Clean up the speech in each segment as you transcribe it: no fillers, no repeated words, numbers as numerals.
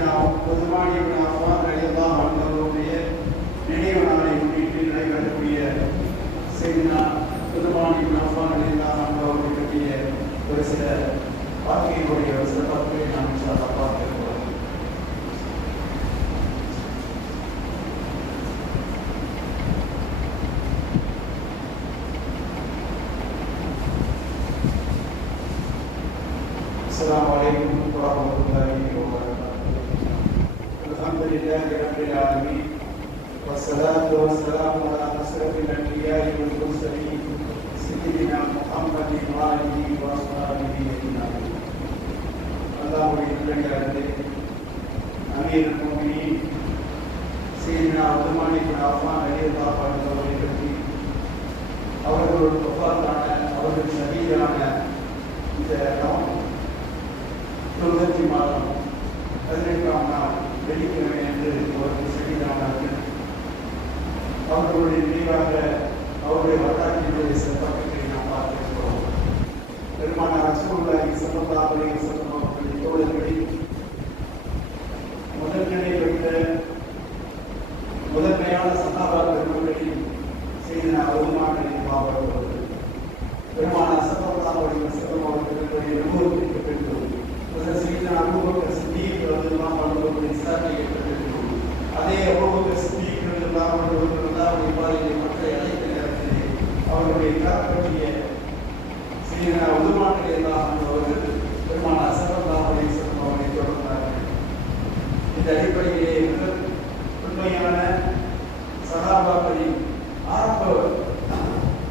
செய்தனா உஸ்மான் இப்னு அஃபான் ரலியல்லாஹு அன்ஹு அவர்களுடைய நினைவு நாளை முன்னிட்டு நடைபெறக்கூடிய செய்தனா உஸ்மான் இப்னு அஃபான் ரலியல்லாஹு அன்ஹு அவர்களை பற்றிய ஒரு சில வார்த்தைகளுடைய ஒரு சில பகுதிகளை நாம் இன்ஷா அல்லாஹ் பார்க்க இருக்கிறோம். السلام عليكم ورحمة الله وبركاته. الحمد لله رب العالمين والصلاة والسلام على أشرف الأنبياء والمرسلين سيدنا محمد وآله وأصحابه أجمعين. اللهم إنك أمير المؤمنين سيدنا عثمان بن عفان رலியல்லாஹு அன்ஹு அவர்களை பற்றி அவர்களோட வஃபாத்தான அவர்கள் ஷஹீதான இந்த துல்கத்தி மாதம் 18ஆம் நாள் வெள்ளிக்கிழமை என்று அவர்கள் ஷஹீதானார்கள். அவர்களுடைய நினைவாக அவருடைய வரலாற்றினுடைய சில பக்கங்களை நாம் பார்த்திருக்கிறோம். பெருமானார் ரசூலுல்லாஹி ஸல்லல்லாஹு அலைஹி வஸல்லம் அவர்களின் தோழர்களில் முதன்மை பெற்ற முதன்மையான சஹாபா பெருமக்களில் செய்தனா உஸ்மான் ரலியல்லாஹு அன்ஹு அவர்கள் பெருமானார் ஸல்லல்லாஹு அலைஹி வஸல்லம் அவர்களுடைய நபுவத்திற்கு பெற்றோர். செய்தனா அபூபக்கர் சித்தீக் ரலியல்லாஹு அன்ஹு அவர்களின் இஸ்லாத்தை ஏற்றுக்கொண்டோம். அதே அபூபக்கர் சித்தீக் ரலியல்லாஹு அன்ஹு அவர்கள் அல்லாஹ்வுடைய பாதையிலே மற்ற அழைத்த நேரத்திலே அவர்களுடைய காப்பற்றிய செய்தனா உஸ்மான் ரலியல்லாஹு அன்ஹு அவர்கள் பெருமானார் ஸல்லல்லாஹு அலைஹி வஸல்லம் அவர்களை தொடர்ந்தார்கள். இந்த அடிப்படையிலே உண்மையான சஹாபாக்களின் ஆரம்ப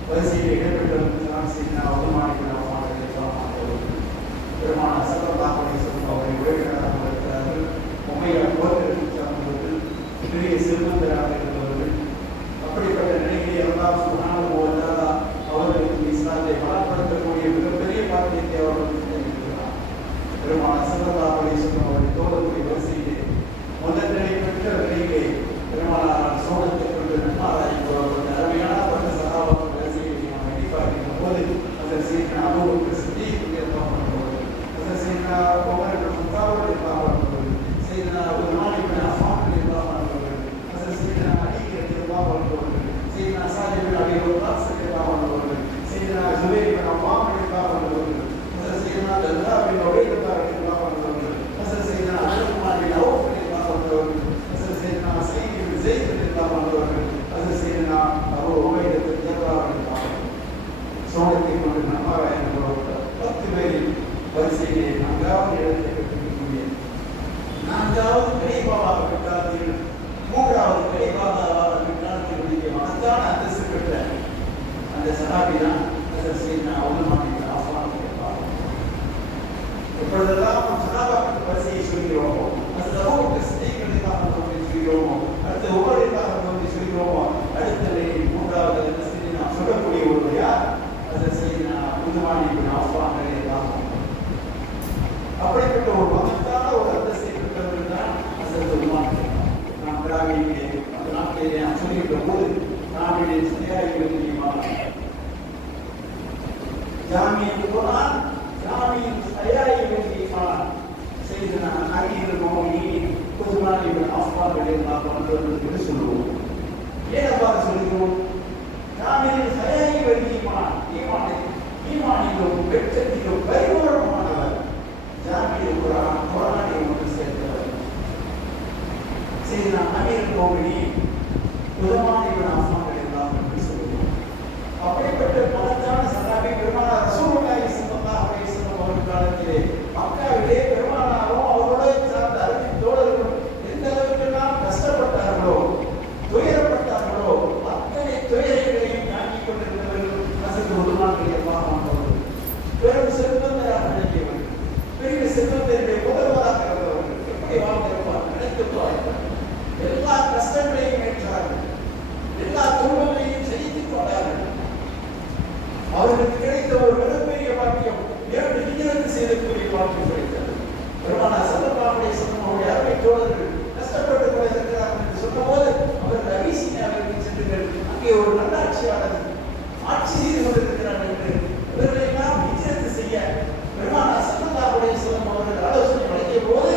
வரிசையில் இடம்பெற்றவர்கள் செய்தனா உஸ்மான் இப்னு அஃபான் ரலியல்லாஹு அன்ஹு அவர்கள் பெருமானார் ஸல்லல்லாஹு அலைஹி வஸல்லம் அவர்களை உறவினராக இருக்கிறார்கள். உமையா கோத்திரத்தை சார்ந்தவர்கள், பெரிய செல்வந்தராக இருந்தவர்கள். அப்படிப்பட்ட நிலையிலே அல்லாஹ் சுப்ஹானஹு வ தஆலா அவர்களுக்கு இஸ்லாத்தை பலப்படுத்தக்கூடிய மிகப்பெரிய பாக்கியத்தை அவர்களுக்கு தந்திருக்கிறார். பெருமானார் ஸல்லல்லாஹு அலைஹி வஸல்லம் அவருடைய தோழர்களுடைய வரிசையிலே முதல் நிலை பெற்ற நிலையிலே பெருமானார் சோழத்தை கொண்டு நன்மாராய்ப்பவர்கள் அருமையான பட்ட சஹாபாக்கள் வரிசையை நாம் எண்ணி பார்க்கின்ற போது அந்த செய்தனா அபூபக்கர் சித்தீக் ரலியல்லாஹு அன்ஹு அவர்கள், அந்த செய்தனா உமர் இப்னு கத்தாப் ரலியல்லாஹு அன்ஹு அவர்கள், செய்தனா உஸ்மான் இப்னு அஃபான் ரலியல்லாஹு அன்ஹு அவர்கள், அந்த செய்தனா அலி ரலியல்லாஹு அன்ஹு அவர்கள், செய்தனா ஸஅத் இப்னு அபீ வக்காஸ் ரலியல்லாஹு அன்ஹு அவர்கள், செய்தனா ஜுபைர் இப்னு அவ்வாம் ரலியல்லாஹு அன்ஹு அவர்கள், அந்த செய்தனா தல்ஹா பின் உபைதுல்லாஹ் ரலியல்லாஹு அன்ஹு அவர்கள், அந்த செய்தனா அப்துல்லாஹ் பின் அவ்ஃப் ரலியல்லாஹு அன்ஹு அவர்கள், அந்த செய்தனா ஸயீத் இப்னு ஸைத் ரலியல்லாஹு அன்ஹு அவர்கள், அந்த செய்தனா அபூ உபைதா ரலியல்லாஹு அன்ஹு அவர்கள் சோழத்தை கொண்டு நன்மாராயண 10 பேரில் வரிசையிலே 4வது இடத்தை பெற்றிருக்கக்கூடிய 4வது கலீஃபாவாக பெற்றார்கள். 3வது கலீஃபாவாக பெற்றார்களுடைய மகத்தான அந்தஸ்து பெற்ற அந்த சஹாபி தான் ஹஸரத் செய்தனா உஸ்மான் இப்னு அஃபான் ரலியல்லாஹு அன்ஹு. எப்பொழுதெல்லாம் சஹாபாக்கள் வரிசையை சொல்கிறோமோ, ஹஸரத் அபூபக்கர் சித்தீக் ரலியல்லாஹு அன்ஹு அவர்களை சொல்கிறோமோ, அடுத்து உமர் ரலியல்லாஹு அன்ஹு அவர்களை சொல்கிறோமோ, அடுத்த நிலையில் 3வது அந்தஸ்தில் நாம் சொல்லக்கூடிய ஒருவர் யார்? செய்தனா உஸ்மான் இப்னு அஃபான் ரலியல்லாஹு அன்ஹு. அப்படிப்பட்ட ஒரு மகத்தான ஒரு அந்தஸ்தை பெற்றவர்கள் தான் ஹஸரத் உஸ்மான். நாம் திராவிடிலே அந்த நாட்டிலே நாம் சொல்கின்ற போது திராவிடிலே தயாரிகள் தெரியுமா? ஜாமியல் குர்ஆன், ஜாமியல் தயாரிகள் தெரியுமா? செய்தனா அமீருல் முஃமினீன் உஸ்மான் இப்னு அஃபான் ரலியல்லாஹு அன்ஹு என்று சொல்லுவோம். ஏன் அவ்வாறு சொல்கிறோம்? ஜாமியல் தயாரிகள் தெரியுமா? ஈமானிலும் வெற்றிலும் பரிபூரணமானவர் ஜாமியல் குர்ஆன், குர்ஆனை ஒன்று சேர்த்தவர். செய்தனா அமீருல் முஃமினீன் உஸ்மான் இப்னு அஃபான் ரலியல்லாஹு அன்ஹு சொல்லுவோம். அப்படிப்பட்ட மகத்தான சஹாபி பெருமானார் ரசூலுல்லாஹி ஸல்லல்லாஹு அலைஹி வஸல்லம் அவர்கள் காலத்திலே மக்காவிலே பெருமானாரும் அவரோடு சார்ந்த அருமை தோழர்களும் எந்த அளவுக்கெல்லாம் கஷ்டப்பட்டார்களோ, துயரப்பட்டார்களோ, அத்தனை துயரங்களையும் தாங்கிக் கொண்டிருந்தவர்கள் ஹஸரத் உஸ்மான் ரலியல்லாஹு அன்ஹு அவர்கள். பெரும் செல்வந்தராக நினைக்கிறவர்கள், பெரிய செல்வந்தருடைய முதல்வராக இருந்தவர்கள் எப்படி வாழ்ந்திருப்பார்கள் நினைத்து பாருங்கள். எல்லா கஷ்டங்களையும் ஏற்றார்கள், எல்லா துன்பங்களையும் சகித்துக் கொண்டார்கள். அவர்களுக்கு கிடைத்த ஒரு மிகப்பெரிய பாக்கியம் 7 ஹிஜ்ரத் செய்யக்கூடிய பாக்கியம் கிடைத்தது. பெருமானார் ஸல்லல்லாஹு அலைஹி வஸல்லம் அவருடைய அருமை தோழர்கள் கஷ்டப்பட்டுக் கொண்டிருக்கிறார்கள் என்று சொன்னபோது அவர்கள் அபிசீனியாவிற்கு சென்றுங்கள், அங்கே ஒரு நல்லாட்சியாளர் ஆட்சி செய்து கொண்டிருக்கிறார் என்று இவர்களெல்லாம் ஹிஜ்ரத் செய்ய பெருமானார் ஸல்லல்லாஹு அலைஹி வஸல்லம் அவர்கள் ஆலோசனை வழங்கிய போது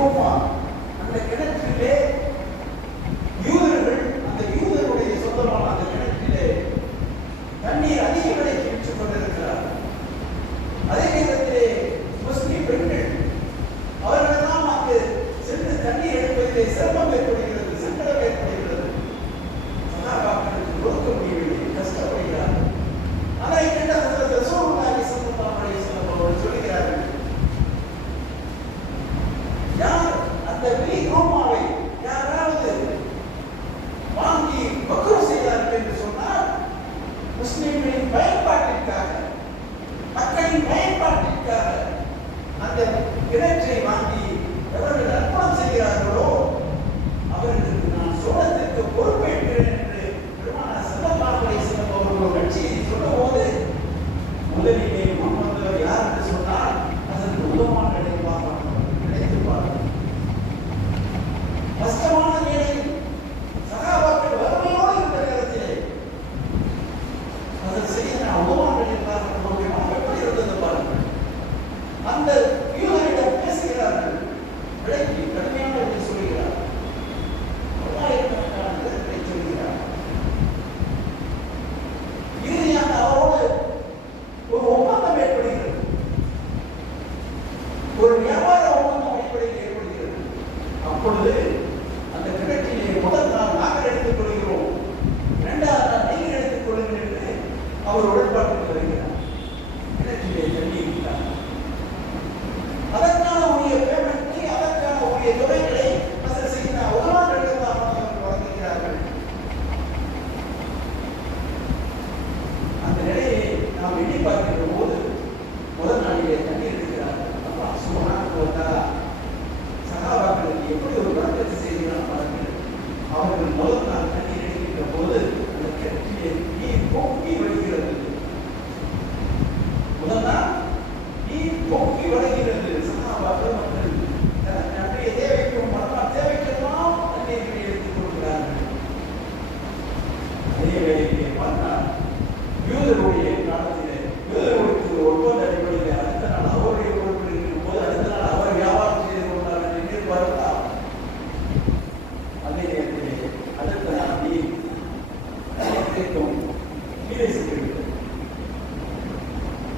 ரோமா அந்த கிணற்றிலே யூதர்கள், அந்த யூதருடைய சொந்தமான அந்த கிணற்றிலே தண்ணீர் அதிக விலைக்கு விற்றுக் கொண்டிருக்கிறார். அதே நேரத்திலே முஸ்லிம் பெண்கள் அவர்களெல்லாம் அங்கு சென்று தண்ணீர் எடுப்பதிலே சிரமம் ஏற்படுகிறது, சங்கடம் ஏற்படுகிறது. சகாபாக்களுக்கு கொடுக்க முடியவில்லை, கஷ்டப்படுகிறார்கள். அதை கண்ட ரசூலுல்லாஹி ஸல்லல்லாஹு அலைஹி வஸல்லம் அவர்கள் சொல்கிறார்கள், யார் அந்த ரோமாவை யாராவது வாங்கி வக்ஃப் செய்தார்கள் என்று சொன்னால் முஸ்லிம்களின் பயன்பாட்டிற்காக, மக்களின் பயன்பாட்டிற்காக அந்த கிணற்றை வாங்கி எவர்கள் அர்ப்பணம் செய்கிறார்களோ அவர்களுக்கு நான் சோழத்திற்கு பொறுப்பேற்கிறேன் என்று பெருமானார் ஸல்லல்லாஹு அலைஹி வஸல்லம் அவர்கள் ஒரு கட்சியை சொல்லும்போது முதலிலே முன்வந்தவர் யார் என்று சொன்னால் அதற்கு உதவமான நினைத்துப்பார்கள். கஷ்டமான வேளையில் சகாபாக்கள் வறுமையோடு இருக்கிற நேரத்திலே அதை செய்ய உதவான எப்படி இருந்தது பாருங்கள். அந்த யூதரிடம் பேசுகிறார்கள், விலைக்கு கடுமையான என்று சொல்கிறார், 1000 சொல்கிறார். இறுதியாக அவரோடு ஒரு ஒப்பந்தம் ஏற்படுகிறது, ஒரு வியாபார ஒப்பந்தம் அடிப்படையில் ஏற்படுகிறது. அப்பொழுது அந்த கிணற்றிலே முதல் நாள் நாங்கள் எடுத்துக் கொள்கிறோம், 2வது நாள் நீங்கள் எடுத்துக் கொள்ளுங்கள் என்று அவர் உடன்பாட்டுக்கு வருகிறார். கிணற்றிலே தண்ணி விட்டார். அதற்கான உரிய பேமெண்ட்டை, அதற்கான உரிய தொகைகளை அசல் செய்த உதவான்களுக்கு அவர்கள் வழங்குகிறார்கள். அந்த நிலையை நாம் எண்ணி பார்க்கின்ற போது முதல் நாளிலே தண்ணீர் எடுக்கிறார்கள். அல்லாஹ் சுப்ஹானஹு வ தஆலா சகாபாக்களுக்கு எப்படி ஒரு வழக்கத்தை செய்கிறார் பாருங்கள். அவர்கள் முதல் நாள் தண்ணீர் எடுக்கின்ற போது அந்த கிணற்றிலே நீர் பொங்கி வழிகிறது. முதல் நாள் நீர் பொங்கி வழிகிறது. சகாபாக்கள் மக்கள் தனக்கு அன்றைய தேவைக்கும் மறுநாள் தேவைக்கெல்லாம் தண்ணீர்களை எடுத்துக் கொள்கிறார்கள். அதே வேளையிலே மறுநாள் யூதருடைய காலத்திலே யூதர்களுக்கு ஒப்பந்த அடிப்படையில் அடுத்த நாள் அவருடைய பொறுப்பு இருக்கும் போது அடுத்த நாள் அவர் வியாபாரம் செய்து கொண்டார் என்று எதிர்பார்த்தார். அதே நேரத்திலே அடுத்த நாள் நீர் கிடைக்கும் கீழே சென்றுவிட்டது.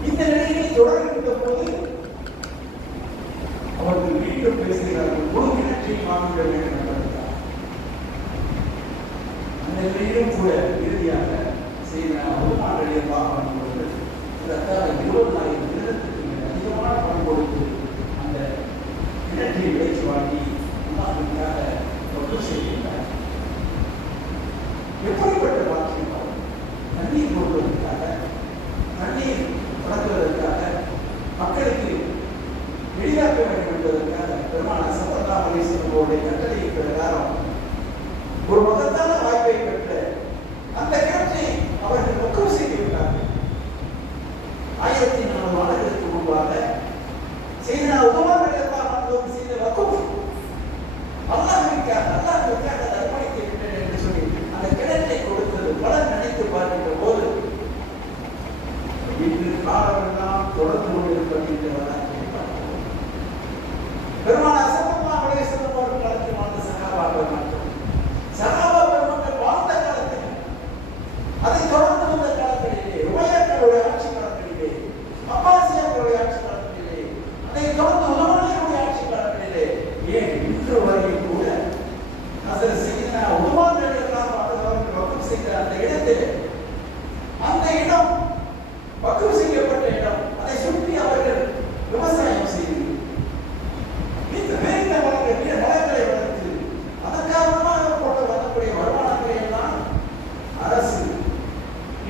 இந்த நிலையை தொடர்கின்ற போது அவர்கள் மீண்டும் பேசுகிறார்கள், ஒரு கிணற்றை வாங்க வேண்டும் என்பதற்காக. அந்த நிலையிலும் கூட இறுதியாக செய்த அவமானங்களை பார்க்கும் பொழுது இதற்காக 20,000 நிலத்துக்கு அதிகமான பணம் கொடுத்து அந்த கிணற்றை விளைச்சி வாங்கி அல்லாஹ்வுக்காக வக்ஃப் செய்கின்றார். எப்படிப்பட்ட பாக்கியம்! தண்ணீர் கொடுப்பதற்காக, தண்ணீர் வழங்குவதற்காக, மக்களுக்கு எளிதாக்க வேண்டும் என்பதற்காக பெருமானார் ஸல்லல்லாஹு அலைஹி வஸல்லம் அவருடைய கட்டளையின் பிரகாரம் ஒரு மகத்தான வாய்ப்பை பெற்ற அந்த கிணற்றை அவர்கள் வக்ஃப் செய்துவிட்டார்கள். 1400 ஆண்டுகளுக்கு முன்பாக செய்த உதவான்கள் செய்த வக்ஃப் அல்லாஹ்வுக்காக அதை அர்ப்பணித்து விட்டேன் என்று சொல்லி அந்த கிணற்றை கொடுத்தது பலர் நினைத்து பார்க்கின்ற போது இன்று காலமெல்லாம் தொடர்ந்து கொண்டிருக்கின்ற வரலாற்றை பார்க்கிறோம். பெருமானார் ஸல்லல்லாஹு அலைஹி வஸல்லம் அவர்கள் காலத்தில் வாழ்ந்த சகாபாக்கள் மற்றும் சகாபாக்கள் மக்கள் வாழ்ந்த காலத்தில், அதை தொடர்ந்து வந்த காலங்களிலே, உமையாக்களுடைய ஆட்சி காலங்களிலே, அப்பாசியாக்களுடைய ஆட்சி காலங்களிலே, அதை தொடர்ந்து உலமாக்களுடைய ஆட்சி காலங்களிலே, ஏன் இன்று வரையும் கூட ஹஸரத் சய்யித்னா உமர் ரலியல்லாஹு அன்ஹு அவர்கள் வக்ஃப் செய்த அந்த இடத்திலே, அந்த இடம் வக்ஃப் செய்யப்பட்ட இடம், அதை சுற்றி அவர்கள் விவசாயம் செய்து இந்த வேந்த மரங்களை வளர்த்து அதன் காரணமாக போட்டு வரக்கூடிய வருமானங்களை எல்லாம் அரசு,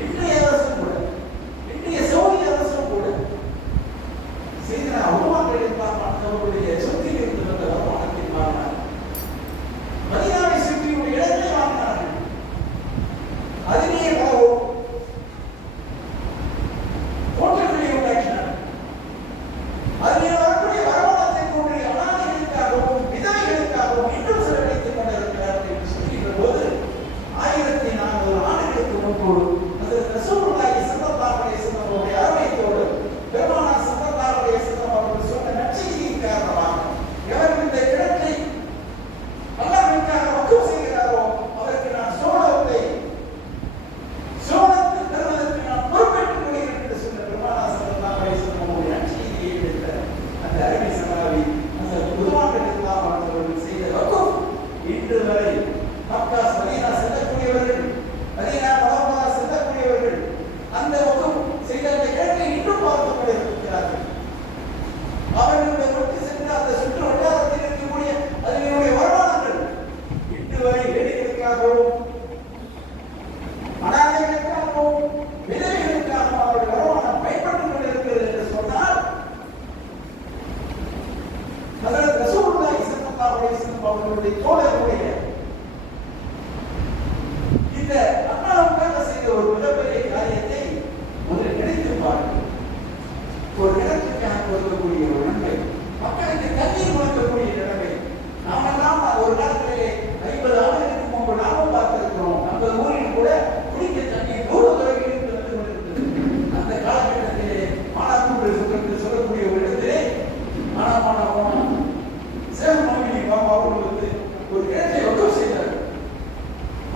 இன்றைய அரசும் கூட, இன்றைய சவுதி அரசும் கூட செய்த அவமானங்கள் எல்லாம் ஹஜ்ரத் ரசூலுல்லாஹி ஸல்லல்லாஹு அலைஹி வஸல்லம் அவர்களுடைய தோழர்களுடைய இந்த அல்லாஹ்வுக்காக செய்த ஒரு மிகப்பெரிய காரியத்தை முதலில் நினைத்து பாருங்கள். ஒரு இடத்துக்காக கொடுக்கக்கூடிய ஒரு நன்மை, மக்களுக்கு தண்ணீர் கொடுக்கக்கூடிய நிலைமை. நாமெல்லாம் ஒரு காலத்திலே 50 ஆண்டுகளுக்கு முன்பு நாமும் பார்த்திருக்கிறோம். நம்ம ஊரில் கூட குடிக்க தண்ணீர் தூர தொலைவில் இருந்து வந்து கொண்டிருக்கிறது. அந்த காலகட்டத்திலே மானாக்கூடு சொல்லக்கூடிய ஒரு இடத்திலே மானாமான சேவமோகினி பாபா அவர்கள் வந்து ஒரு இடத்தை வகுப்பு செய்தார்.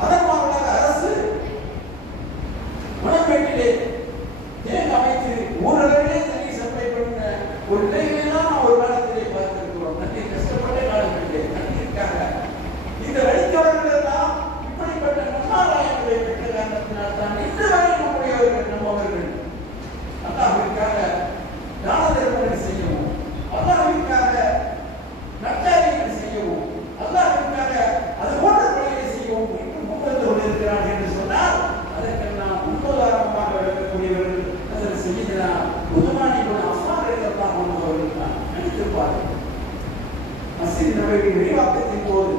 அதன் மூலமாக அரசு மணப்பேட்டிலே தேங்க அமைத்து ஊரளவிலே தண்ணீர் சப்ளை பண்ண ஒரு நிலையிலாம் ஒரு காலத்திலே பார்த்திருக்கிறோம். தண்ணீர் கஷ்டப்பட்ட காலங்களிலே தண்ணீருக்காக இந்த வழித்தோழர்கள் எல்லாம் இப்படிப்பட்ட நன்மாராயங்களை பெற்ற காரணத்தினால் தான் இன்று வரை நம்முடையவர்கள் நம்மவர்கள் அல்லாஹ்விற்காக தான தர்மங்கள் செய்யவும், அல்லாஹ்விற்காக நற்காரியங்கள் செய்யவும், அல்லாஹ்விற்காக அது போன்ற பணிகளை செய்யவும் இன்று முன்வந்து கொண்டிருக்கிறார்கள் என்று சொன்னால் அதற்கெல்லாம் முன்னுதாரணமாக விளக்கக்கூடியவர்கள் அதில் செய்யனா உதுமானி இப்னு அஃபான் ரலியல்லாஹு அன்ஹு அவர்கள் தான். நினைத்து பாருங்கள், மஸ்ஜித் நபவி விரிவாக்கத்தின் போது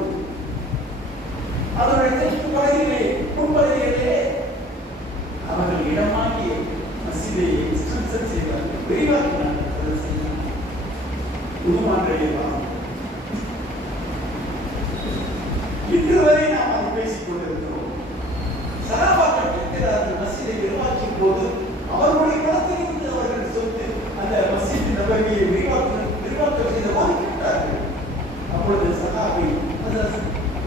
அதனுடைய தெற்கு பகுதியிலே முன்பகுதியிலே அவர்கள் இடமாகி மஸ்ஜிதை எக்ஸ்டென்ஷன் செய்வார்கள், விரிவாக்கினார்கள். அதில் செய்யலாம் உதுமான் ரலியல்லாஹு அன்ஹு. இன்று வரை நாம் அதை பேசிக் கொண்டிருக்கிறோம். சஹாபாக்கள் கேட்கிறார்கள், மஸ்ஜிதை விரிவாக்கிய போது அவர்களுடைய பணத்திலிருந்து அவர்கள் சொத்து அந்த மஸ்ஜித் நபவியை விரிவாக்கம் செய்த போது கேட்டார்கள். அப்பொழுது சஹாபி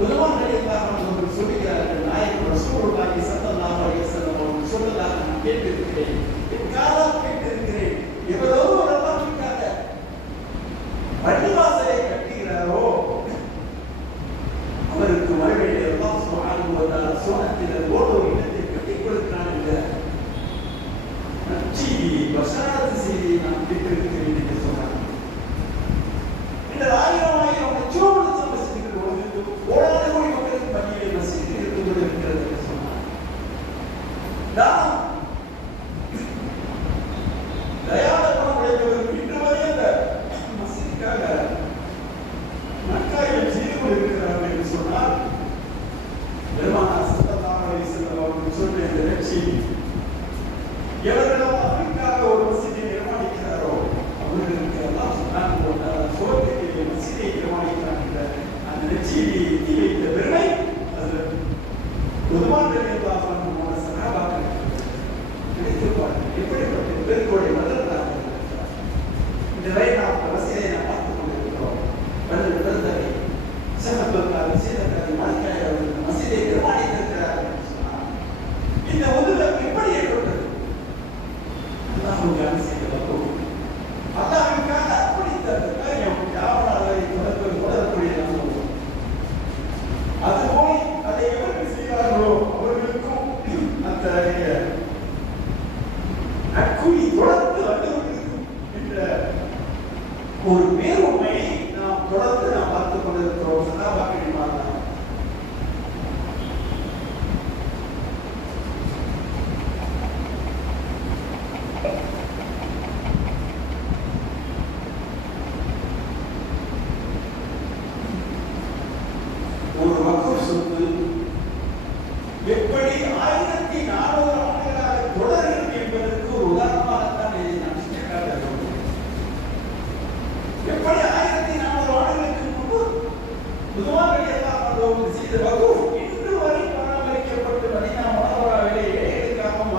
உதுமான் ரலியல்லாஹு அன்ஹு அவர்கள் சொல்கிறார்கள், நாயகம் ரசூலுல்லாஹி ஸல்லல்லாஹு அலைஹி வஸல்லம் அவர்கள் சொன்னதாக நான் கேட்டிருக்கிறேன், என் காதால் கேட்டிருக்கிறேன். எவரோ ஒரு அல்லாஹ்வுக்காக பள்ளிவாசலை கட்டுகிறாரோ அவருக்கு மறுபடியும் அல்லாஹ் சுப்ஹானஹு வ தஆலா சுவனத்தில் ஓர் இடத்தை கட்டிக் கொடுக்கிறான் என்ற நற்செய்தியை பஷாரத் செய்தியை நான் கேட்டிருக்கிறேன் என்று சொன்னார். இந்த ஆயிரம் லட்சோடு மஸ்ஜிதுகள் ஓடாத கோடி மக்களுக்கு மத்தியிலே மஸ்ஜித் இருந்து கொண்டிருக்கிறது என்று சொன்னார். நாம் தயார குணமுடையவர்கள் இன்று வரை அந்த மஸ்ஜிதுக்காக நற்காரியம் செய்து கொண்டிருக்கிறார்கள் என்று சொன்னால் பெருமானார் ஸல்லல்லாஹு அலைஹி வஸல்லம் அவர்கள் சொன்ன இந்த நற்செய்தி, எவரெல்லாம் அதற்காக ஒரு மஸ்ஜிதை நிர்மாணிக்கிறாரோ அவர்களுக்கு அல்லாஹ் சுப்ஹானஹு வ தஆலா சுவர்க்கத்திலே மஸ்ஜிதை நிர்மாணிக்கிறார் என்ற அந்த நற்செய்தியை எத்தி வைத்த பெருமை ஹஜ்ரத் உதுமான் ரலியல்லாஹு அன்ஹு போன்ற சஹாபாக்கள். நினைத்து பாருங்கள், எப்படிப்பட்ட பெருங்கோடை வளர்ந்தார்கள். இந்த வரை நாம் மஸ்ஜிதை நாம் பார்த்துக் கொண்டிருக்கிறோம். வளர்ந்ததை சஹாபாக்கள் சீதக்காரி மாலிக்காய் அவர்கள் மஸ்ஜிதை நிர்மாணித்திருக்கிறார்கள் என்று சொன்னார். இந்த உதுலம் எப்படி ஏற்பட்டது? அல்லாஹ்வுக்காக செய்த வகுப்பு, அல்லாஹ்வுக்காக அர்ப்பணித்த காரியம் யாவனாலே தொடரக்கூடிய நாம். அதுபோல் அதை எவர்கள் செய்வார்களோ அவர்களுக்கும் அத்தகைய நற்கூலி தொடர்ந்து வந்து கொண்டிருக்கும் என்ற ஒரு பேருண்மையை நாம் தொடர்ந்து நாம் பார்த்துக் கொண்டிருக்கிறோம். சஹாபாக்களின் வாழ்நாள் ஒரு வக்ஃப் சொத்து எப்படி 1400 ஆண்டுகளாக தொடர்கிறது என்பதற்கு ஒரு உதாரணமாகத்தான் இதை நான் சுட்டிக்காட்ட விரும்புகிறேன். எப்படி 1400 ஆண்டுகளுக்கு முன்பு உதுமான் ரலியல்லாஹு அன்ஹு அவர்கள் செய்த வக்ஃப் இன்று வரை பராமரிக்கப்பட்டு மதீனா முனவ்வராவிலே ஏழைகளுக்காகவும்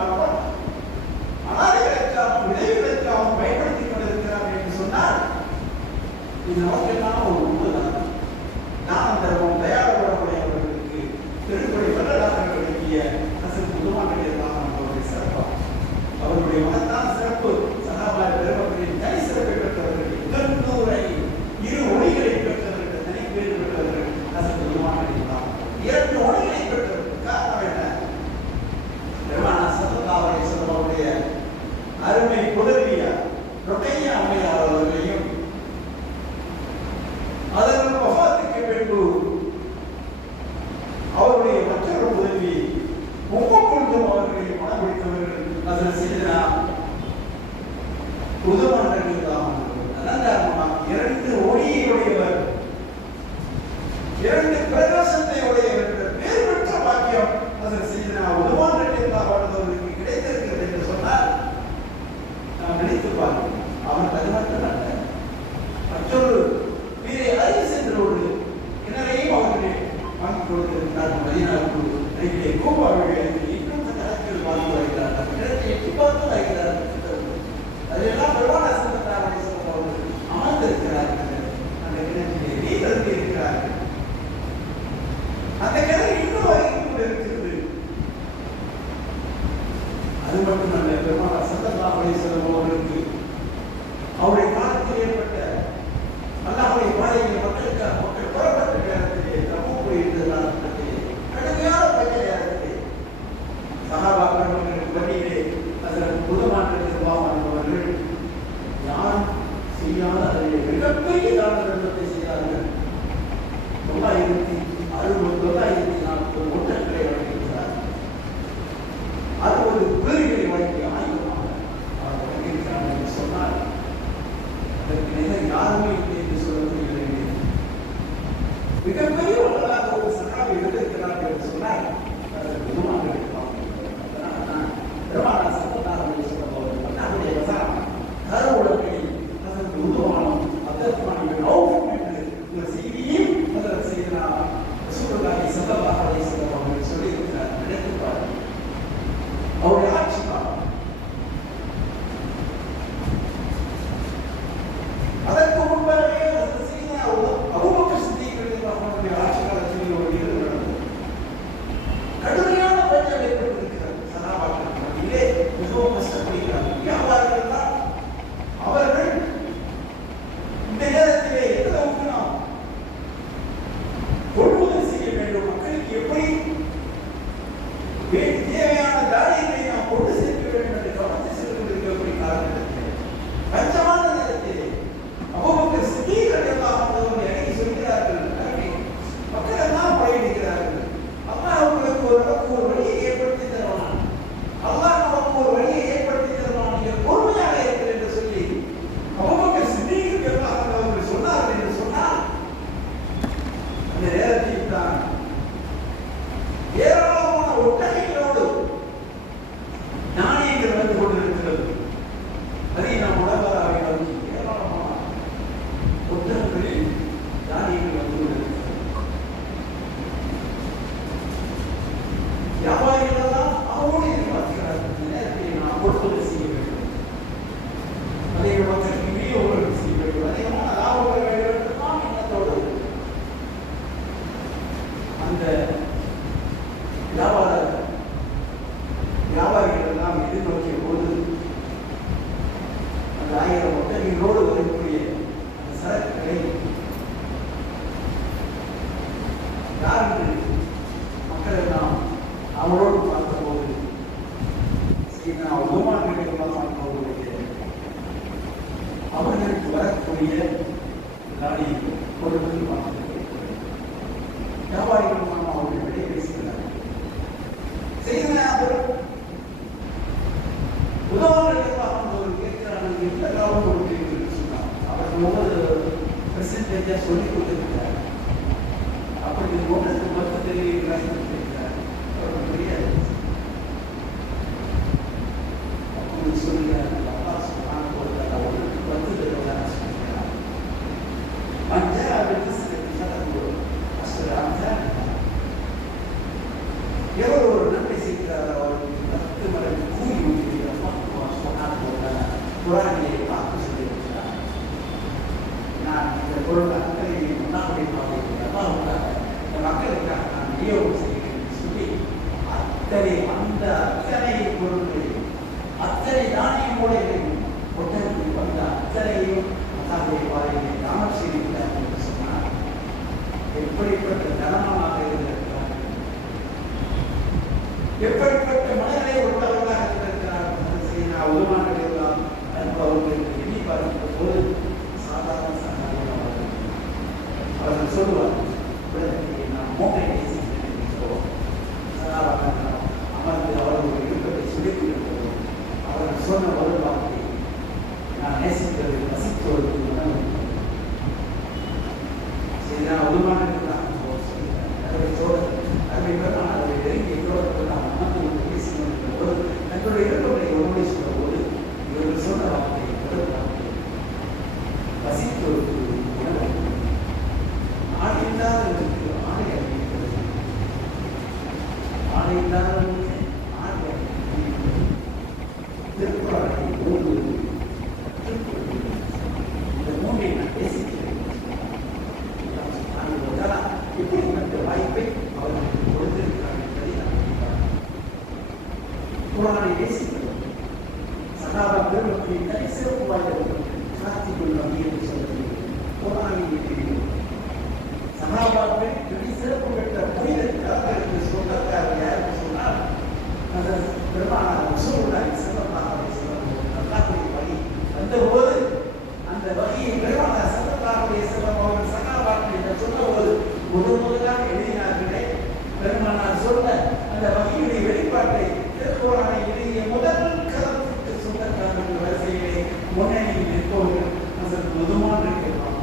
அனாதைகளுக்காகவும் விதவைகளுக்காகவும் பயன்படுத்திக் கொண்டிருக்கிறார்கள் என்று சொன்னால் இது நமக்கெல்லாம் ஒரு உண்மைதான். நான் தர்மம் தயாரிப்பவர்களுக்கு திருக்குறை வரலாறு வழங்கிய ஹசரத் உதுமான் ரலியல்லாஹு அன்ஹு அவருடைய சிறப்பு, அவருடைய மகத்தான சிறப்பு, சஹாபா பெருமக்களின் தனி சிறப்பை பெற்றவர்கள், இரு ஒளிகளை பெற்றவர்கள், தனி பேர் பெற்றவர்கள் ஹசரத் உதுமான் ரலியல்லாஹு அன்ஹு. 2 ஒளிகளை பெற்றவர்கள். காரணம் என்ன? பெருமானார் ஸல்லல்லாஹு அலைஹி வஸல்லம் அவருடைய அருமை புதல்வியார் ருக்கையா அம்மையார் அவர்களையும் அதற்கு வஃபாத்துக்கு பின்பு அவருடைய மற்றொரு உதவி முகக்கொள்ளும் அவர்களை மனமுடித்தவர்கள் அதில் செய்தனா உதுமான் ரலியல்லாஹு அன்ஹு அலங்காரமாக 2 ஒளியுடைய நாடி கொடுத்து பார்த்து வியாபாரிகள் மூலம் அவர்கள் விலை பேசுகிறார். செய்தனர் உதவுகள் கேட்கிறார்கள், எந்த லாபம் கொடுக்கிறீர்கள் சொன்னார். அவர்கள் ஒவ்வொரு பிரசிடென்டா சொல்லிக் கொண்டிருக்கிறார். அப்படி ஒன்றுக்கு மற்ற தெரிவிக்கிறார் அவர்கள் தெரியாது. அப்படி சொல்லுகிறார், அப்பா சொன்னாங்க ஒருத்தர் அவர்களுக்கு 10 தடவை சொல்லுகிறார். எவ்வளோ ஒரு நன்மை செய்கிறார். அவருக்கு 10 மடங்கு கூலி கொடுக்கிறார். குரானியை பார்த்து சொல்லியிருக்கிறார். நான் இந்த பொருள் அத்தனை முன்னாடி மக்களுக்காக நான் விநியோகம் செய்கிறேன் என்று சொல்லி அத்தனை பொருட்களையும் அத்தனை தானிய மூலைகளையும் ஒட்டத்தில் வந்த அத்தனையும் மகாதேவ வாரியை தாமம் செய்திருக்கிறார் என்று சொன்னார். எப்படிப்பட்ட தனமாக இருந்திருக்கிறார், எப்படிப்பட்ட மனநிலை உள்ளவர்களாக இருந்திருக்கிறார். உருவான அவர்களுக்கு எண்ணி பார்க்கின்ற போது சாதாரண சாதாரணமாக அவர்கள் சொல்லுவார், நாம் மோட்டை பேசுகிறோம் அமர்ந்து அவர்களுடைய விருப்பத்தை சொல்லிக் கொண்டிருக்கிறோம். அவர்கள் சொன்ன ஒரு வார்த்தை, நான் நேசித்தது வசித்தோருக்கு உணவு சரி. நான் உருவான நெருங்கிய நாம் அமர்ந்து பேசி கொண்டிருக்கிற போது தங்களுடைய விருப்பங்களை ஒருமுறை சொல்ல போது இவர்கள் சொன்ன வார்த்தை வசித்தோருக்கு உணவு. ஆடை இல்லாதவர்களுக்கு ஆடை அறிவிக்கிறது, ஆடை இல்லாதவர்களுக்கு ஆடை அறிவிக்கிறது. திருக்குறளை ஓடுவது, இந்த மூன்றை நான் பேசுகிறேன். இப்படிப்பட்ட வாய்ப்பை அவர்களுக்கு கொடுத்திருக்கிறார்கள் என்பதை நான் நினைக்கிறேன். குர்ஆனை நேசிக்கிறோம். சகாபா பெருமக்களின் தனி சிறப்பு வாய்ந்தவர்கள் காத்திக்குள் நபி என்று சொல்லப்படுகிறது. குர்ஆனை இருக்கிறோம். சகாபாக்கள் தனி சிறப்பு பெற்ற புனிதர்களுக்கு சொந்தக்காரர் யாருக்கு சொன்னால் பெருமானார் ரசூலுல்லாஹி ஸல்லல்லாஹு அலைஹி வஸல்லம் அல்லாஹ்வுடைய வழி வந்தபோது அந்த வழியை பெருமானார் ஸல்லல்லாஹு அலைஹி வஸல்லம் அவர்கள் சகாபாக்கள் சொன்னபோது முதலாக எழுதினார்களே, பெருமானார் சொல்ல அந்த வகையுடைய வெளிப்பாட்டை திருக்குர்ஆனை எழுதிய முதல் கலத்துக்கு சொந்தக்காரர்கள் வரிசையிலே முன்னணியில் நிற்பவர்கள் அதற்கு முதுமான் இருக்கிறார்.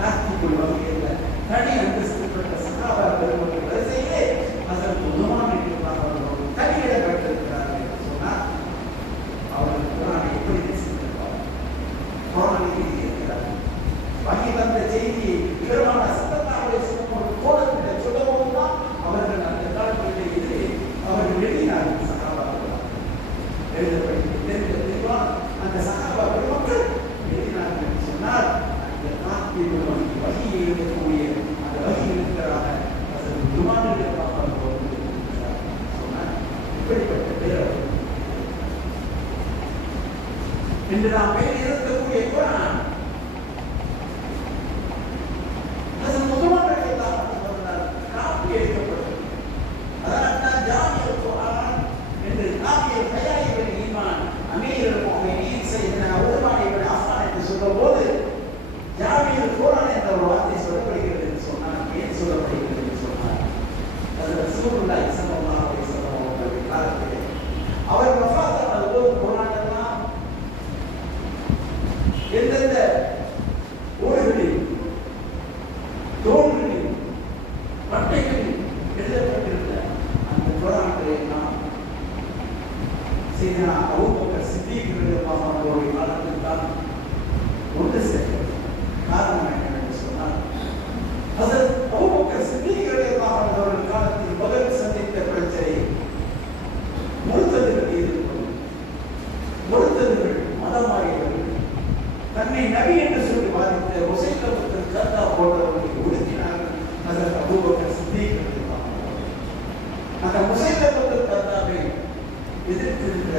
காத்திக்குள் வகையில் தனி அந்தஸ்து பெற்ற சகாபா பெருமக்கள் வரிசையிலே அதற்கு முதுமான் இருக்கிறார்கள், தனியிடம் பெற்றிருக்கிறார்கள் என்று சொன்னால் அவர்கள் குர்ஆனை எப்படி நேசித்திருப்பார்கள், குர்ஆனை எழுதியிருக்கிறார்கள். வகை வந்த செய்தியை பெருமானார் ஸல்லல்லாஹு அலைஹி வஸல்லம் கோலத்தில் சொல்லவும் அவர்கள் அந்த காலத்தில் இது அவர்கள் எழுதினார்கள். சகாபாக்கள் எழுதப்பட்டு அந்த சகாபா பெருமக்கள் எழுதினார்கள் என்று சொன்னால் அந்த காத்தின் வகையை எழுதக்கூடிய அந்த வகை இருக்கிறாக அதற்கு துமானில் சொன்னார். இப்படிப்பட்ட பேர் இன்று நாம் மேல் இருக்கக்கூடிய குர்ஆன் சொல்லும்போது ஜாமியர் குர்ஆன் என்ற ஒரு வார்த்தை சொல்லப்படுகிறது என்று சொன்னார். ஏன் சொல்லப்படுகிறது என்று சொன்னார், அது ரசூலுல்லாஹி ஸல்லல்லாஹு அலைஹி வஸல்லம் அவர்களுடைய காலத்திலே அவர் வஃபாத்தான போது குர்ஆன் எல்லாம் எந்தெந்த ஊர்களில் தோள்களில் பட்டைகளில் எழுதப்பட்டிருந்த அந்த குர்ஆன்களை எல்லாம் சையதுனா அபூபக்கர் சித்தீக் ரலியல்லாஹு அன்ஹு அவருடைய காலத்தில் தான் ஒன்று சேர்க்கிறது. காரணம் என்னவென்று சொன்னால் ஹஸரத் அபூபக்கர் சித்தீக் ரலியல்லாஹு அன்ஹு அவர்கள் காலத்தில் முதல் சந்தித்த பிரச்சனை முர்த்ததுகள் எதிர்ப்பு. முர்த்ததுகள் மதமாறியவர்கள் தன்னை நபி என்று சொல்லி பாதித்த முசைலமத்துல் கத்தாப் போன்றவர்களை ஒடுக்கினார்கள் ஹஸரத் அபூபக்கர் சித்தீக் ரலியல்லாஹு அன்ஹு. அந்த முசைலமத்துல் கத்தாபை எதிர்த்திருந்த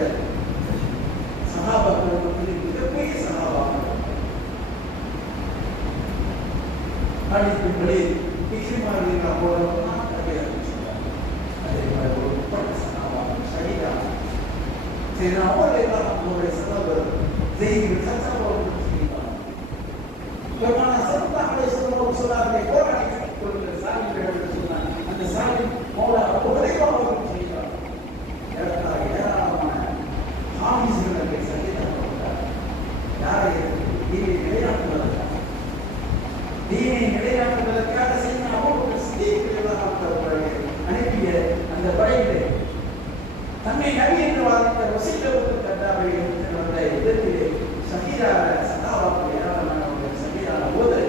சஹாபாக்கள் மக்களின் மிகப்பெரிய சஹாபாக்கள் படிப்புகளே இஸ்லாமிய போலவெல்லாம் கிடையாது. அதே மாதிரி ஒரு முப்பட்ட சஹாபாக்கள் ஷஹீதான சரி அவர்கள் எல்லாம் அவருடைய சகோதரர் ஜெயித் சச்சாபாவுக்கு ஷஹீதான சொன்னார்கள் கோரானை கட்டிக் கொள்கிற சாமி என்று சொன்னார். அந்த சாமி மௌலா உபதேசமாக செய்கிறார். ஏராளமான ஆபீஸ்களுக்கு சந்தித்தார். யாரை தீனை நிலைநாட்டுவதற்காக செய்த அனுப்பிய அந்த படையிலே தன்னை நபி என்று வாதித்த வசீலவுக்கு கட்டாவை வந்த இடத்திலே ஷஹீதான சதாவாக்கு ஏராளமானவர்கள் ஷஹீதான போது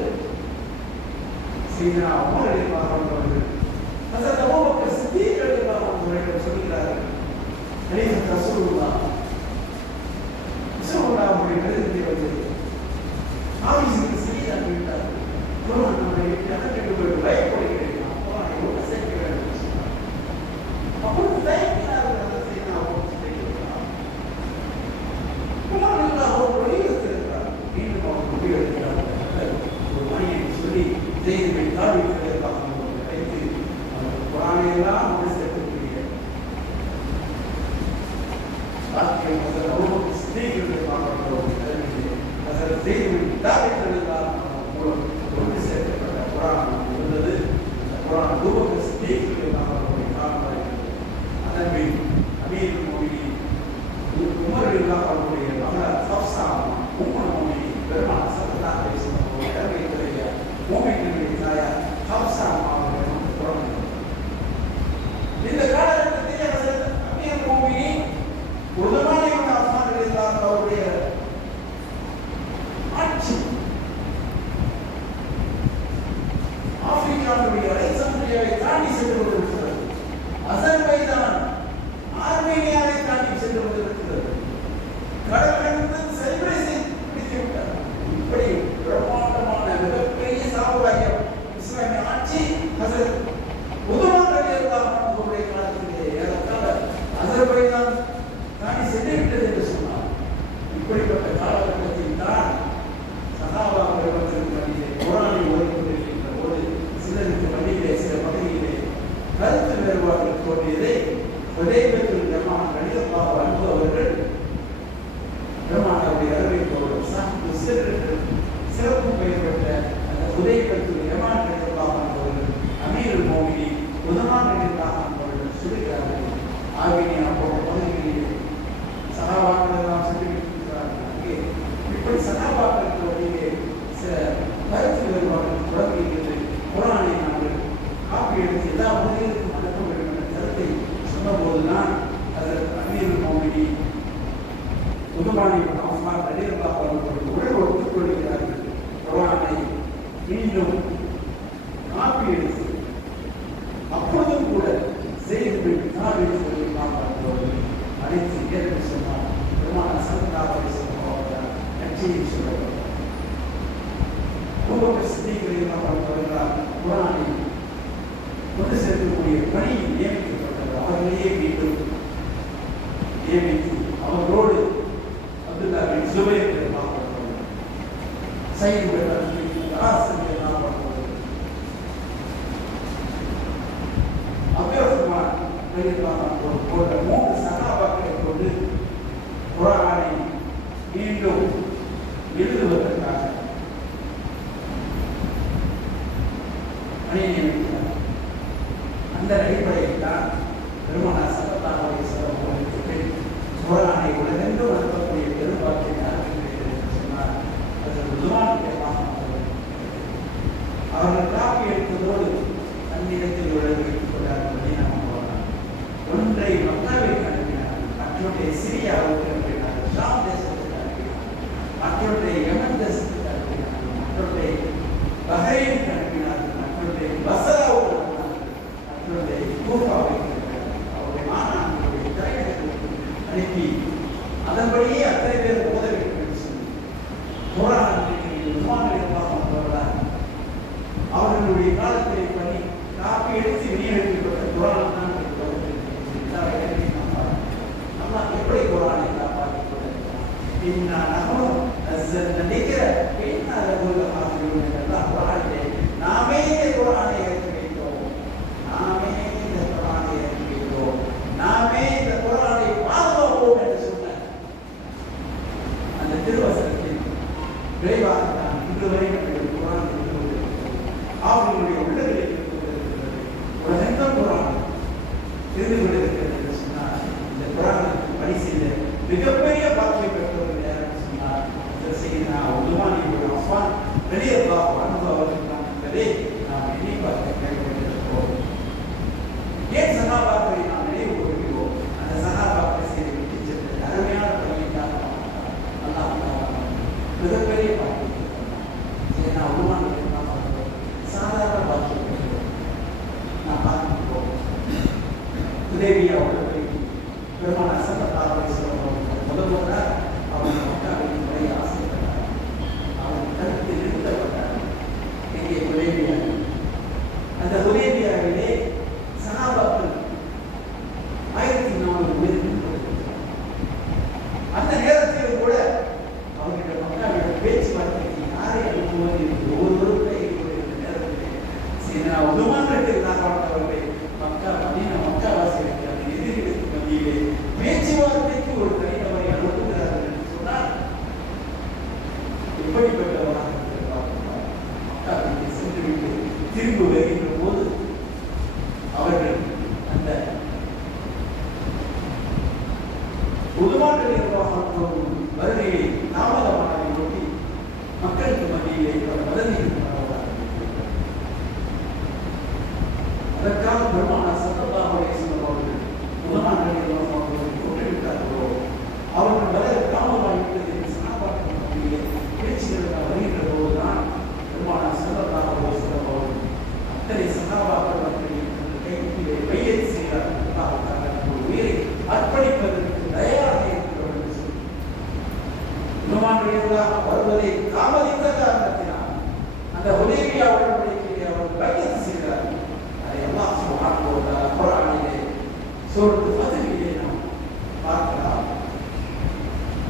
செய்தா உமர் அவர்கள் ஹஸரத் அபூபக்கர் சித்தீக் அவர்கள் சொல்கிறார்கள் ஹதீஸ் ரசூலுல்லாஹ் அவருடைய கருத்தை வந்து ஆபீஸுக்கு ஷஹீதாக விட்டார். குர்ஆன் நம்முடைய அதற்கு ஒரு பயப்படுகிறேன். அப்போ எவ்வளவு அசைக்க வேண்டும் சொன்னார். அப்பொழுது தயங்கினார்கள். அதை செய்ய அவர் செய்கிறார். குர்ஆனில் அவர் ஒளியிருக்கிறார். மீண்டும் அவர் ஒளியிருக்கிறார். ஒரு மணியை சொல்லி செய்தியை தாழ்விக்கிறதற்காக வைத்து அவர் குர்ஆனையெல்லாம் ஒரு சேர்க்கக்கூடிய வார்த்தை முதல் அவ்வளவு சித்திகளை பார்க்கிறோம். அதில் செய்தியை தாழ்விக்கிறதற்காக மூலம் ஒன்று சேர்க்கப்பட்ட குர்ஆன் இருந்தது. அந்த குர்ஆன் அபூபக்கர் சித்தீக் அவர்களுடைய காலமாக அதன்பின் அமீருல் முஃமினீன் உமர் அவர்களுடைய மகள் ஹப்ஸா உம்முல் முஃமினீன் பெருமானார் ஸல்லல்லாஹு அலைஹி வஸல்லம் அவர்களுடைய முஃமினீன்களுடைய தாயார் ஹப்ஸா அவர்கள் பிறந்தார். இந்த காலகட்டத்திலே அமீருல் முஃமினீன் உஸ்மான் இப்னு அஃபான் ரலியல்லாஹு அவருடைய ஆட்சி ஆப்பிரிக்காவுடைய அலெக்சாந்திரியாவை தாண்டி சென்று கொண்டிருக்கிறது. அசர்பைஜான் ஆர்மேனியாவை தாண்டி சென்று கொண்டிருக்கிறது. கடல் கடந்து சைப்ரஸை பிடித்து விட்டார். இப்படி பிரம்மாண்டமான மிகப்பெரிய சாம்ராஜ்யம் இஸ்லாமிய ஆட்சி ஹஸரத் உஸ்மான் ரலியல்லாஹு அன்ஹுடைய காலத்திலே ஏறத்தாழ அசர்பைஜான் தாண்டி சென்று விட்டது என்று சொன்னார். இப்படிப்பட்ட காலகட்டத்தில் தான் சஹாபாக்கள் வந்திருக்கிற குர்ஆனை ஓதிக்கொண்டிருக்கின்ற போது சிலருக்கு வழியிலே சில பகுதியிலே கருத்து வேறுபாடுகள் தோன்றியதை ஹுதைபத்துல் யமான் ரலியல்லாஹு அன்ஹு அவர்கள் பெருமானாருடைய அறிவிப்போடு சாஹிபு சிர்ருக்கு சிறப்பு பெயர் பெற்ற அந்த ஹுதைபத்துல் யமான் ரலியல்லாஹு அன்ஹு அவர்கள் அமீருல் முஃமினீன் உஸ்மான் ரலியல்லாஹு அன்ஹு அவர்கள் சொல்கிறார்கள். ஆர்மேனியா போன்ற பகுதிகளிலே சஹாபாக்கள் எல்லாம் சென்றிருக்கிறார்கள். அங்கே இப்படி சஹாபாக்களுக்கு வழியிலே சில கருத்து வேறுபாடுகள் தொடர்கிறது. குர்ஆனை நாங்கள் காப்பி எடுத்து எல்லா பகுதிகளுக்கும் அனுப்ப வேண்டும் என்ற கருத்தை சொன்னபோதுதான் அதற்கு அமீருல் முஃமினீன் உஸ்மான் இப்னு அஃபான் ரலியல்லாஹு அன்ஹு உடன் ஒத்துக்கொள்கிறார்கள். குர்ஆனை மீண்டும் காப்பி எடுத்து அப்பொழுதும் கூட செய்தி அனைத்து கேள்வி சொன்னார். பெருமானார் ஸல்லல்லாஹு அலைஹி வஸல்லம் அவர்கள் கட்சியை சொல்லுவார். அபூபக்கர் சித்தீக் அவர்கள் குர்ஆனை கொண்டு சேர்க்கக்கூடிய பணியில் நியமிக்கப்பட்டது. அவர்களையே மீண்டும் நியமித்து அவர்களோடு அப்துல்லா பின் ஜுபைர் சையத் பின் ஆசிம் அப்துர்ரஹ்மான் போன்ற 3 சஹாபாக்களை கொண்டு குர்ஆனை மீண்டும் எழுதுவதற்காக நியமிக்கிறார். அந்த அடிப்படையில் தான் பெருமானார் ஸல்லல்லாஹு அலைஹி வஸல்லம் அவர்களுக்கு குர்ஆனை உலகெங்கும் அனுப்பக்கூடிய பெரும்பாக்கியம் யாருக்கு சொன்னார். அவர்கள் காப்பி எடுத்ததோடு தன்னிடத்தில் வைத்துக் கொண்டார்கள். ஒன்றை மக்காவிற்கு அனுப்பினார்கள், மற்றொன்றை சிரியாவுக்கு அனுப்பினார்கள், ஷாம் தேசத்துக்கு அனுப்பினார்கள், மற்றொன்றை யமன் தேசத்துக்கு அனுப்பினார்கள், மற்றொன்றை பஹ்ரைனுக்கு அனுப்பினார்கள், மற்றொன்றை பஸ்ராவுக்கு அனுப்பினார்கள், மற்றொன்றை கூஃபாவுக்கு அனுப்பினார்கள். அவருடைய மாநாடுகளுடைய தலைநகருக்கு அனுப்பி அதன்படியே அத்தனை பேர் ஓத வேண்டும் என்று சொல்லி குர்ஆன் உஸ்மான் ரலியல்லாஹு அன்ஹு அவர்களுடைய காலத்தை பண்ணி காப்பி எடுத்து விநியோகிக்கப்பட்ட குர்ஆன் தான் எப்படி குர்ஆனை காப்பாற்றிக் கொண்டிருக்கிறார். சாதாரண வாக்கியம் நான் பார்த்துருக்கோம். உதவி அவர்களை பெருமான சட்டத்தாரை முதல்வராக அவர் மக்காவின் முறையை ஆசைப்பட்டார். அவர் கருத்து நிறுத்தப்பட்டார். எங்கே உதவியா? அந்த உதவியாவிலே சகாபாக்கள் 1400 பேர். அந்த நேரத்தில் கூட அவருடைய மக்காவிட பேச்சுவார்த்தைக்கு யாரை அனுப்புவது என்று ஒவ்வொருவரும் கையில் கொண்டிருந்த நேரத்திலே உதுமான்றத்தில் அவர்களை மக்காவாசிகளுக்கு அந்த எதிரிகளுக்கு மத்தியிலே பேச்சுவார்த்தைக்கு ஒரு தனிநபரை அனுப்புகிறார்கள் என்று சொன்னால் எப்படிப்பட்டவராக மக்காவிற்கு சென்றுவிட்டு திரும்ப வருகின்ற போது அவர்கள் அந்த உதுமாற்ற நிர்வாகம் வருகையை தாமதமானதை ஒட்டி மக்களுக்கு மத்தியிலே வதந்திகள் அதற்காக பெருமானார் ஸல்லல்லாஹு அலைஹி வஸல்லம் அவர்கள் உதுமாற்ற நிர்வாகம் கொண்டுவிட்டார்களோ அவர்கள் வர தாமதமாகிவிட்டது என்று சகாபாக்கள் மத்தியிலே பேச்சுகளுக்காக வருகின்ற போதுதான் பெருமானார் ஸல்லல்லாஹு அலைஹி வஸல்லம் அவர்கள் அத்தனை சகாபாக்கள் மத்தியிலே கைப்பிலே பையத் செய்கிறார். ஒரு உயிரை அர்ப்பணிப்பதற்கு தயாராக இருக்கிறோம் என்று சொல்லி உதுமாற்ற வருவதை தாமதித்த காரணத்தினால் அந்த உதவியா உடன்படிக்கையை அவர்கள் பையத் செய்கிறார். அல்லாஹ் சுப்ஹானஹு வ தஆலா குர்ஆனிலே சூரத்துல் ஃபத்ஹிலே நாம் பார்க்கலாம்.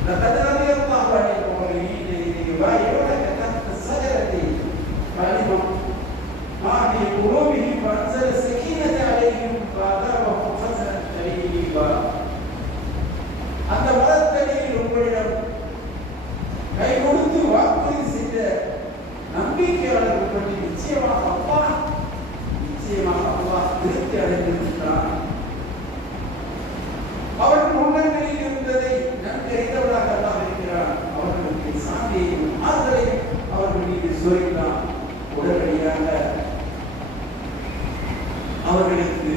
லகத் ரலியல்லாஹு அன்ஹு வல்லதீன யுபாயிஊனக தஹ்த ஸஜரத்தி ஃபஅலிம மா ஃபீ குலூபிஹிம் ஃபஅன்ஸல ஸகீனத அலைஹிம் ஃபஅதாபஹும் ஃபத்ஹன் கரீபா. அந்த மரத்தடியில் உங்களிடம் கை கொடுத்து வாக்குறுதி செய்த நம்பிக்கையாளர்கள் பற்றி நிச்சயமாக அல்லாஹ் திருப்தி அடைந்திருக்கிறார். அவர்கள் முன்னணியில் இருந்ததை நன்கறிந்தவராக அல்லாஹ் இருக்கிறார். அவர்களுக்கு சாந்தியையும் ஆறுதலையும் அவர்கள் மீது சொரிந்தார். உடனடியாக அவர்களுக்கு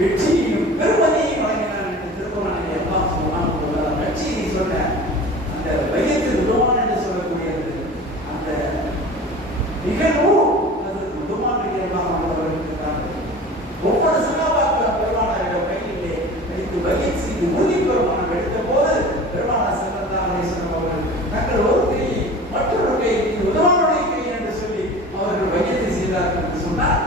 வெற்றியையும் பெருமதியையும் வழங்கினார் என்று திருக்குர்ஆனிலே அல்லாஹ் சுப்ஹானஹு வ தஆலா வெற்றியை சொன்ன அந்த பையத்து ரிதுவான் என்று சொல்லக்கூடியது அந்த நிகழ்வு ஒவ்வொரு சகாபாக்கள் பெருமானாரிடம் கையிலே வைத்து பையத் செய்து உறுதி பெருமானம் எடுத்த போது பெருமானார் ஸல்லல்லாஹு அலைஹி வஸல்லம் அவர்கள் தங்கள் ஒரு கையை மற்றொரு கை உதுமானுடைய கை என்று சொல்லி அவர்கள் பையத்தை செய்தார்கள் என்று சொன்னார்.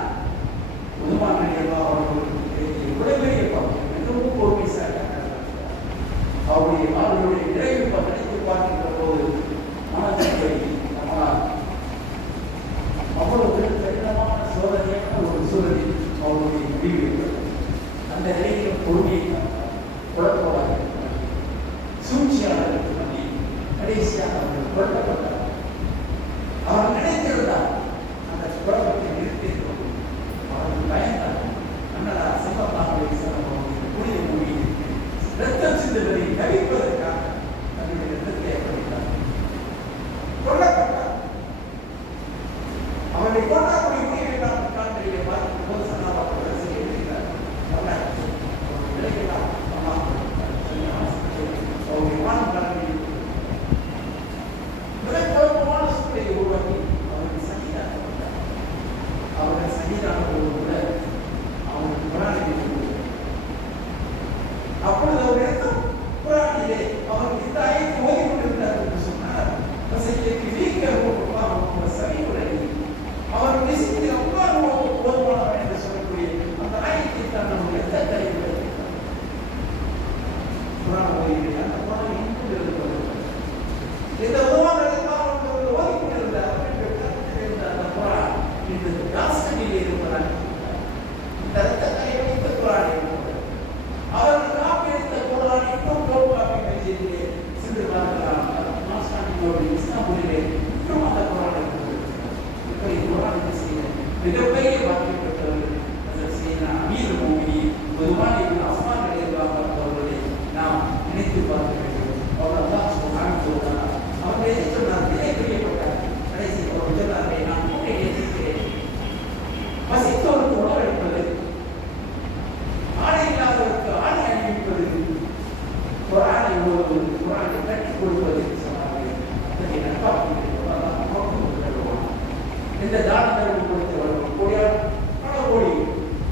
உதுமானுடைய அவர்களுக்கு உடம்பெரிய பாவம் மிகவும் பொறுமை சாட்டார்கள். அவருடைய அவர்களுடைய நிறைவு நினைத்து பார்க்கின்ற போது மனதை நம்மளால் அவ்வளவு கடினமான சோதனையான ஒரு சூழலில் அவருடைய முடிவு அந்த நிலையில் பொறுமையை குழப்பமாக சூழ்ச்சியாளர்களுக்கு மத்தியில் கடைசியாக அவர்கள் குழப்பப்பட்டார். அவர் நினைத்திருந்தார் அந்த குழப்பத்தை நிறுத்தியிருக்கும். அவர்கள் பயந்தார். அண்ணா ஸல்லல்லாஹு அலைஹி வஸல்லம் அவர்கள் புனித பூமியில் இரத்தம் சிந்துவதை தவிர்ப்பதற்காக தன்னுடைய இரத்தத்தை ஏற்படுத்தார். கொல்லப்பட்டார். அவரை கொண்டாக்கூடிய முடிவை நாம் காண்கையிலே பார்க்கும் போது சகாபாக்கள் வரிசையில் எழுதுகிறார். விளைகிறார் அவருடைய வானம் கடலில் விளைக்குழப்பமான சூழலை உருவாக்கி அவர்கள் சகிதாக்கப்பட்டார். அவர்கள் சகிதான போது கூட அவர்கள் குர்ஆனிலே அப்பொழுது அவர் எடுத்தும் குர்ஆனிலே அவர்கள் இந்த ஆயத்தை ஓதிக் கொண்டிருந்தார் என்று சொன்னார். அவர் பேசிய அவ்வாறு போதுமானவர் என்று சொல்லக்கூடிய அந்த ஆயத்தை தான் நமக்கு எந்த தலைவர் அந்த குர்ஆன் இன்னும் இருக்கிறது. இந்த ஓதிக்கொண்டிருந்த அந்த குர்ஆன் இந்த யாஸ்கனிலே இருப்பதாக இந்த ரத்தத்தை வைத்த குர்ஆன் இருக்கிறது. அவர்கள் காப்பி எடுத்த குர்ஆன் இன்னும் காப்பி செய்திலே சென்று பார்க்கலாம். இஸ்லாமிலே இன்னும் அந்த குர்ஆன் இருக்கிறது. இப்படி குர்ஆனை செய்த மிகப்பெரிய பாக்கியப்பட்டவர்கள் அமீர் மோமினீன் உதுமான் இப்னு அஃபான் ரலியல்லாஹு அன்ஹு அவர்களை நாம் நினைத்து பார்க்க வேண்டும். அவர் அல்லாஹ் சுப்ஹானஹு வ தஆலா அவர்களே சொன்னார், பிரியப்பட்டார். கடைசி அவர் சொன்னாரே, நான் உன்னை நேசிக்கிறேன். பசித்தோருக்கு உணவளிப்பது, ஆடை இல்லாதவருக்கு ஆடை அணிவிப்பது, குர்ஆனை ஓதுவது, குர்ஆனை கற்றுக் கொடுப்பது சொன்னார்கள். அதனை நட்பாக இந்த தான தர்மம் கொடுத்தவர்கள் கோடியால் பல கோடி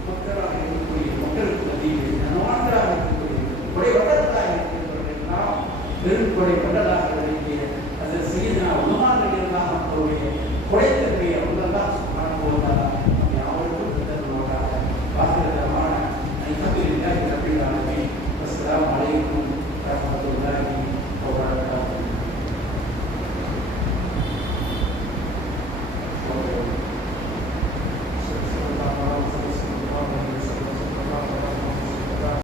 மக்களாக இருக்கக்கூடிய மக்களுக்கு மத்தியில் நன்றாக இருக்கக்கூடிய கொடை வட்டத்தாக இருக்கின்றவர்கள் நாம் பெரும் கொடை வட்டதாக